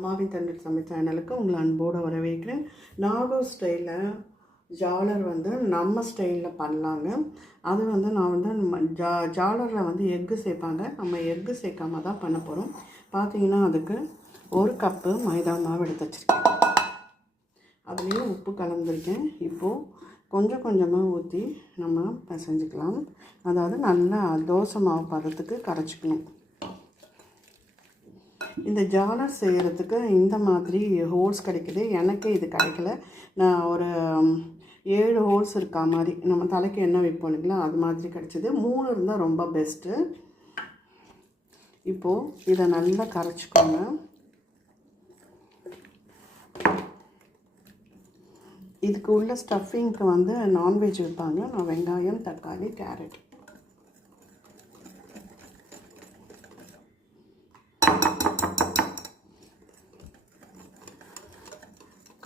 அம்மாவின் தண்ணீர் சமை சேனலுக்கு உங்களை அன்போடு வரவேற்கிறேன். நாகூர் ஸ்டைலில் ஜாலர் வந்து நம்ம ஸ்டைலில் பண்ணலாங்க. அது வந்து நான் வந்து ஜா ஜாலரில் வந்து எக்கு சேர்ப்பாங்க. நம்ம எக்கு சேர்க்காம தான் பண்ண போகிறோம் பார்த்தீங்கன்னா அதுக்கு ஒரு கப்பு மைதா மாவு எடுத்து வச்சுருக்கேன். அதுலேயும் உப்பு கலந்துருக்கேன். இப்போது கொஞ்சம் கொஞ்சமாக ஊற்றி நம்ம பிசைஞ்சிக்கலாம். அதாவது நல்லா தோசை மாவு பதத்துக்கு கரைச்சிக்கணும். இந்த ஜாலர் செய்கிறதுக்கு இந்த மாதிரி ஹோல்ஸ் கிடைக்கிது. எனக்கு இது கிடைக்கல. நான் ஒரு ஏழு ஹோல்ஸ் இருக்கா மாதிரி. நம்ம தலைக்கு என்ன வைப்போம் அது மாதிரி கிடச்சிது. மூணு இருந்தால் ரொம்ப பெஸ்ட்டு இப்போது இதை நல்லா கரைச்சிக்கோங்க. இதுக்கு உள்ள ஸ்டஃபிங்க்கு வந்து நான்வெஜ் வைப்பாங்க. நான் வெங்காயம் தக்காளி கேரட்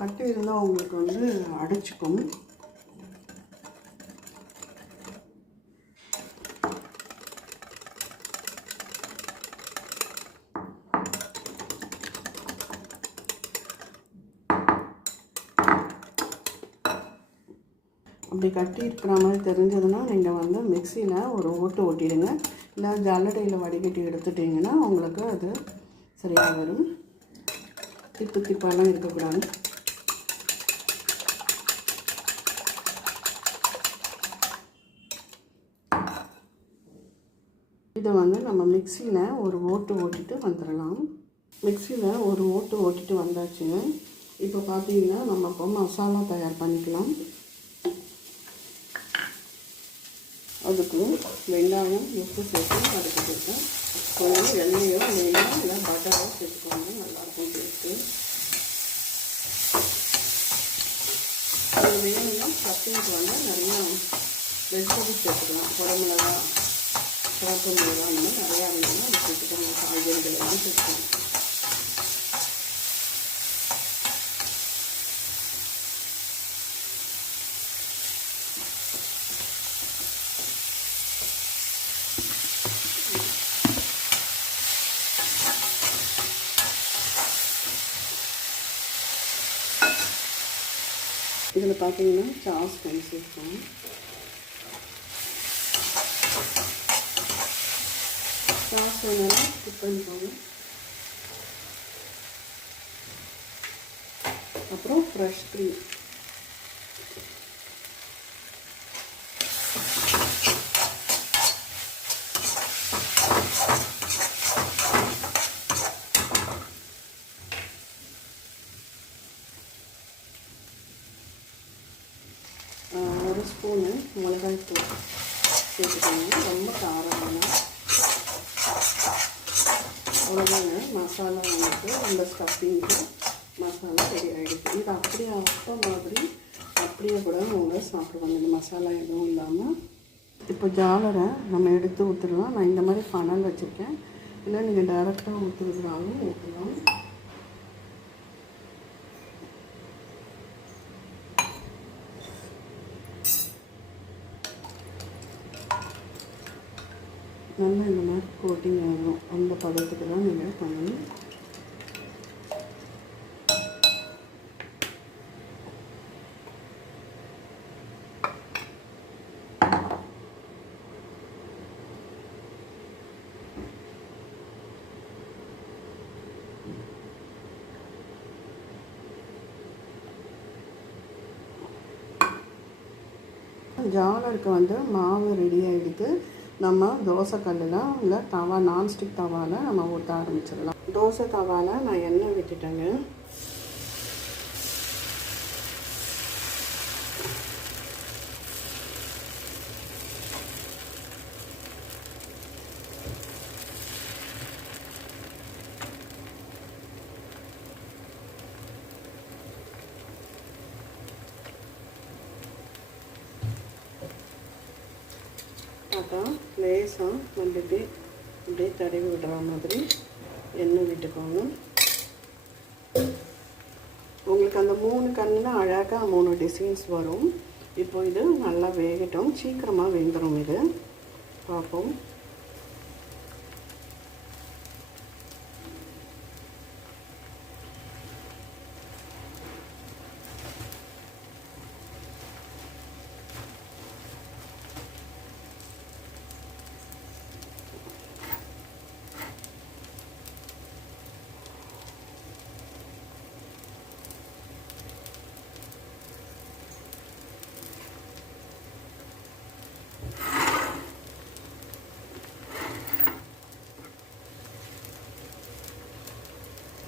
கட்டு இருந்தால் உங்களுக்கு வந்து அடைச்சிக்கும் அப்படி கட்டி இருக்கிற மாதிரி தெரிஞ்சதுன்னா நீங்கள் வந்து மிக்சியில் ஒரு ஓட்டு ஓட்டிடுங்க இல்லை ஜல்லடையில் வடிகட்டி எடுத்துட்டிங்கன்னா உங்களுக்கு அது சரியாக வரும். திப்பு திப்பாலாம் இருக்கக்கூடாது. இதை வந்து நம்ம மிக்சியில் ஒரு ஓட்டு ஓட்டிட்டு வந்துடலாம். மிக்சியில் ஒரு ஓட்டு ஓட்டிட்டு வந்தாச்சுங்க இப்போ பார்த்தீங்கன்னா நம்ம இப்போ மசாலா தயார் பண்ணிக்கலாம். அதுக்கு வெங்காயம் உப்பு சேர்த்து வதக்கிட்டு கொஞ்சம் எண்ணெயோ நெய்யோ இல்லை பட்டரோ சேர்த்துக்கோங்க. நல்லாயிருக்கும் டேஸ்ட்டு அது வேணும்னா சத்தினுக்கு வந்து நிறையா வெஜிடபிள்ஸ் சேர்த்துக்கலாம். குடமிளகா சிவப்பு மிளகா இந்த மாதிரி நிறையா இருந்ததுன்னா அது சேர்த்துக்கோங்க காய்கறிகள் எல்லாம் சேர்த்துக்கோங்க இதில் பார்த்தீங்கன்னா சாஸ் கொஞ்சம் சேர்த்துக்கோங்க சாஸ் வேணாலும் குக் பண்ணிக்கோங்க அப்புறம் ஃப்ரெஷ் க்ரீம் ஒரு ஸ்பூனு மிளகாய் தூள் சேர்த்துக்கோங்க ரொம்ப காரம் வேணும் அவ்வளோதாங்க மசாலா வந்துட்டு அந்த ஸ்டஃபிங்க்கு மசாலா ரெடி ஆகிடுச்சு இது அப்படியே அப்போ மாதிரி அப்படியே கூட அவங்க சாப்பிடுவாங்க. இந்த மசாலா எதுவும் இல்லாமல் இப்போ ஜாலரை நம்ம எடுத்து ஊற்றிடலாம் நான் இந்த மாதிரி ஃபனல் வச்சுருக்கேன். இல்லை நீங்கள் டேரெக்டாக ஊற்றுறதுனாலும் ஊற்றலாம் நல்லா இந்த மாதிரி கோட்டிங் ஆகணும். அந்த பதத்துக்கு தான் நீங்கள் பண்ணணும். ஜாலருக்கு வந்து மாவு ரெடி ஆகிடுது நம்ம தோசை கல்லில் இல்லை தவா நான்ஸ்டிக் தவாவில் நம்ம ஊற்ற ஆரம்பிச்சிடலாம். தோசை தவாவில் நான் எண்ணெய் விட்டுட்டேங்க. அதான் லேசாக வந்துட்டு அப்படியே தடவி விடுற மாதிரி எண்ணெய் விட்டுக்கோங்க. உங்களுக்கு அந்த மூணு கண்ணில் அழகாக மூணு டிசைன்ஸ் வரும். இப்போ இது நல்லா வேகட்டும். சீக்கிரமாக வெந்துடும் இது. பார்ப்போம்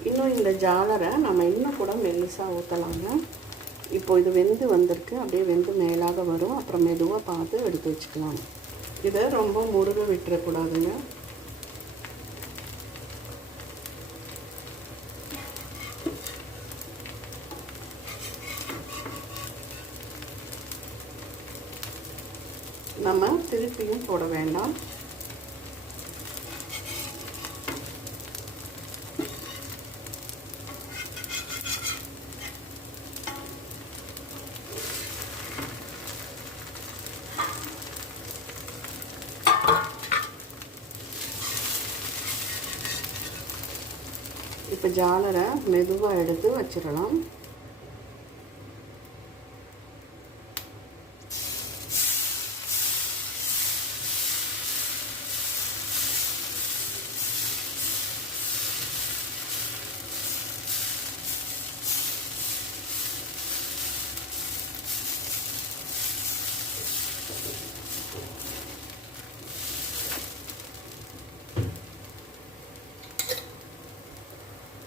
இப்போ இந்த ஜாலரை நம்ம இன்னும் கூட மெலிசாக ஊற்றலாங்க இப்போ இது வெந்து வந்திருக்கு. அப்படியே வெந்து மேலாக வரும். அப்புறம் மெதுவாக பார்த்து எடுத்து வச்சுக்கலாம். இதை ரொம்ப முருக விட்டுறக்கூடாதுங்க. நம்ம திருப்பியும் போட வேண்டாம். ஜாலரை மெதுவாக எடுத்து வச்சிடலாம்.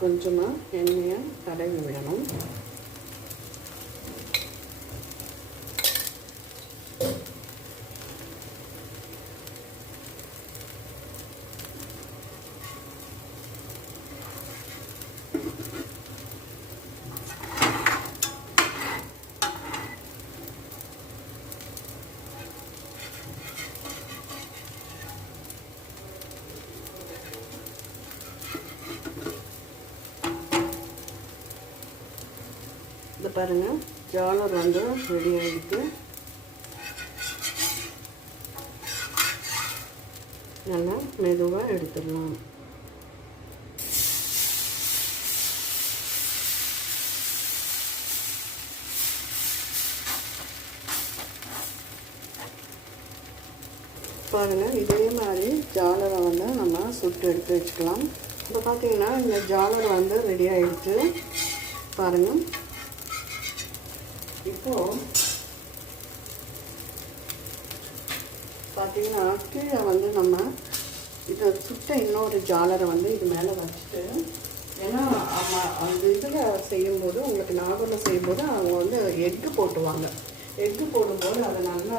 கொஞ்சமாக எண்ணெயை தடவி விடணும். இது பாருங்கள் ஜாலர் வந்து ரெடி ஆகிட்டு நல்லா மெதுவாக எடுத்துடலாம். பாருங்கள் இதே மாதிரி ஜாலரை வந்து நம்ம சுட்டு எடுத்து வச்சுக்கலாம். இப்போ பார்த்தீங்கன்னா இந்த ஜாலர் வந்து ரெடி ஆகிடுச்சு பாருங்கள் இப்போது பார்த்தீங்கன்னா கீழே வந்து நம்ம இதை சுட்ட இன்னொரு ஜாலரை வந்து இது மேலே வச்சுட்டு ஏன்னா அந்த இதில் செய்யும்போது உங்களுக்கு நாகூரில் செய்யும்போது அவங்க வந்து எக்கு போட்டுவாங்க. எக்கு போடும்போது அதை நல்லா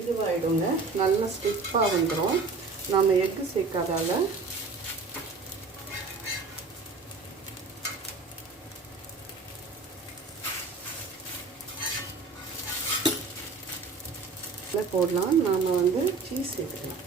இதுவாகிடுங்க நல்லா ஸ்டிப்பாக வந்துடும் நம்ம எக்கு சேர்க்காதால போடலாம். நாம் வந்து சீஸ் சேர்த்துக்கலாம்.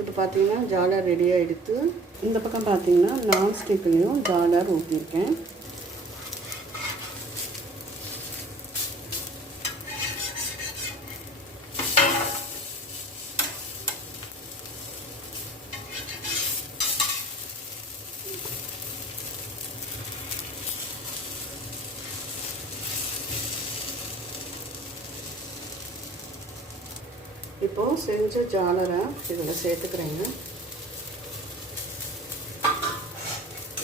இப்போ பார்த்தீங்கன்னா ஜாலர் ரெடி ஆகிடுத்து இந்த பக்கம் பார்த்தீங்கன்னா நான்ஸ்டிக்லேயும் ஜாலர் ஊற்றிருக்கேன் இப்போது செஞ்ச ஜாலரை இதில் சேர்த்துக்கிறேங்க.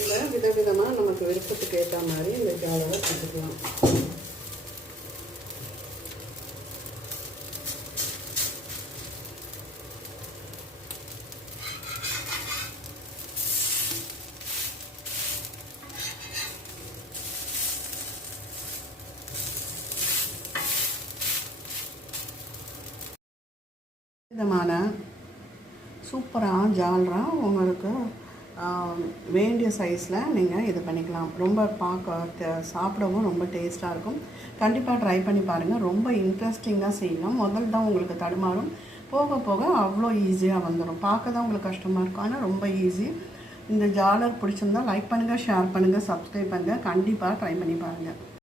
இதில் விதவிதமாக நமக்கு விருப்பத்துக்கு ஏற்ற மாதிரி இந்த ஜாலரை சேர்த்துக்கலாம். சூப்பராக ஜாலராக உங்களுக்கு வேண்டிய சைஸில் நீங்கள் இது பண்ணிக்கலாம். ரொம்ப பார்க்க சாப்பிடவும் ரொம்ப டேஸ்ட்டாக இருக்கும். கண்டிப்பாக ட்ரை பண்ணி பாருங்கள் ரொம்ப இன்ட்ரெஸ்டிங்காக செய்யலாம் முதல் தான் உங்களுக்கு தடுமாறும். போக போக அவ்வளோ ஈஸியாக வந்துடும் பார்க்க தான் உங்களுக்கு கஷ்டமாக இருக்கும். ஆனால் ரொம்ப ஈஸி இந்த ஜாலர் பிடிச்சிருந்தா லைக் பண்ணுங்கள் ஷேர் பண்ணுங்கள் சப்ஸ்கிரைப் பண்ணுங்கள் கண்டிப்பாக ட்ரை பண்ணி பாருங்கள்